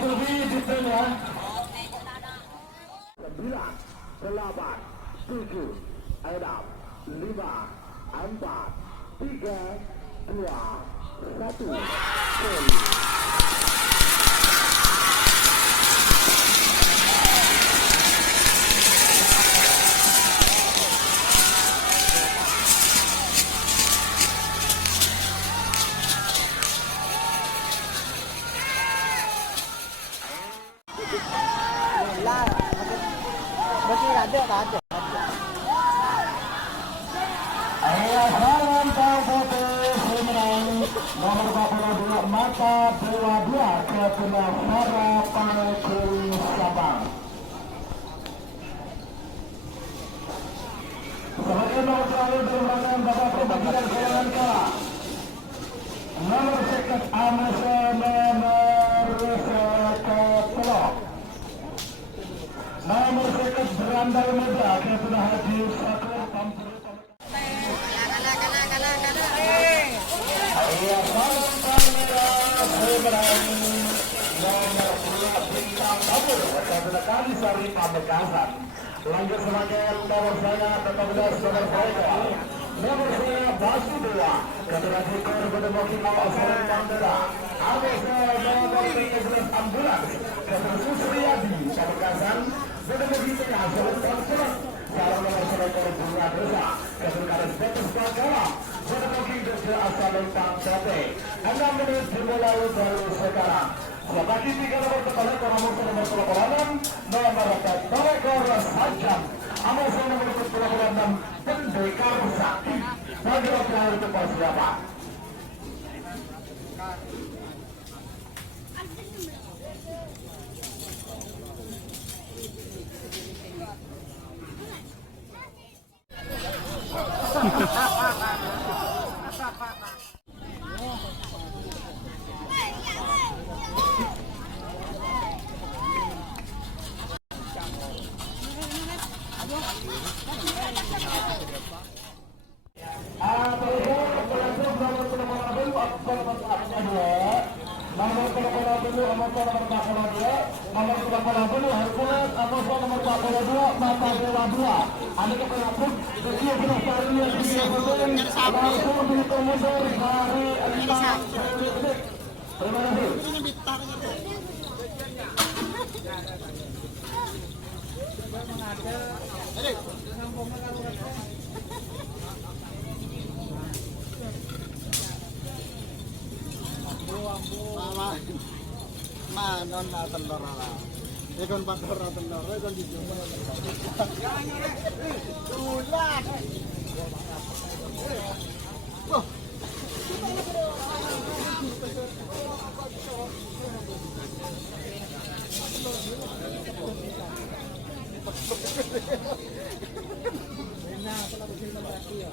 lebih di tengah. 9, 8, 7, 6, 5, 4, 3, 2, 1, gol. Ada. Salam Kabupaten Semarang nomor 42 Mata Dewa 2 ke tengah Fara Pangkul Sabang. Sebagai nomor terakhir dalam rangkaian babak perbagian golongan kalah, nomor seket Amasa nomor seket Telok, nomor seket Berandal Muda ke tengah Haji Sakur Pampur. Kali Sari Pamekasan. Lanjut sebagai nomor saya ke-15 nomor saya. Nomor saya Basudewa. Generasi Korbedemoki Mawar Sari Pandera. Ada saya nomor 13 Ambulans. Generasi Supriyadi Pamekasan. Bedemoki Tengah Sari Pandera. Salam nomor selekor Bunga Desa. Generasi Betes Bagala. Bedemoki Desa Asal Pangkate. 6 menit dimulai baru sekarang. Bagi 3 nomor kepala nomor pelaporan nomor Telekor Sajam Amasa nomor pelaporan Pendekar Sakti bagi pelaporan itu siapa? Manon na telur ala. Ikon pakor na telur, ikon di jumpa. Ulat. Wah. Enak kalau begini mati ya.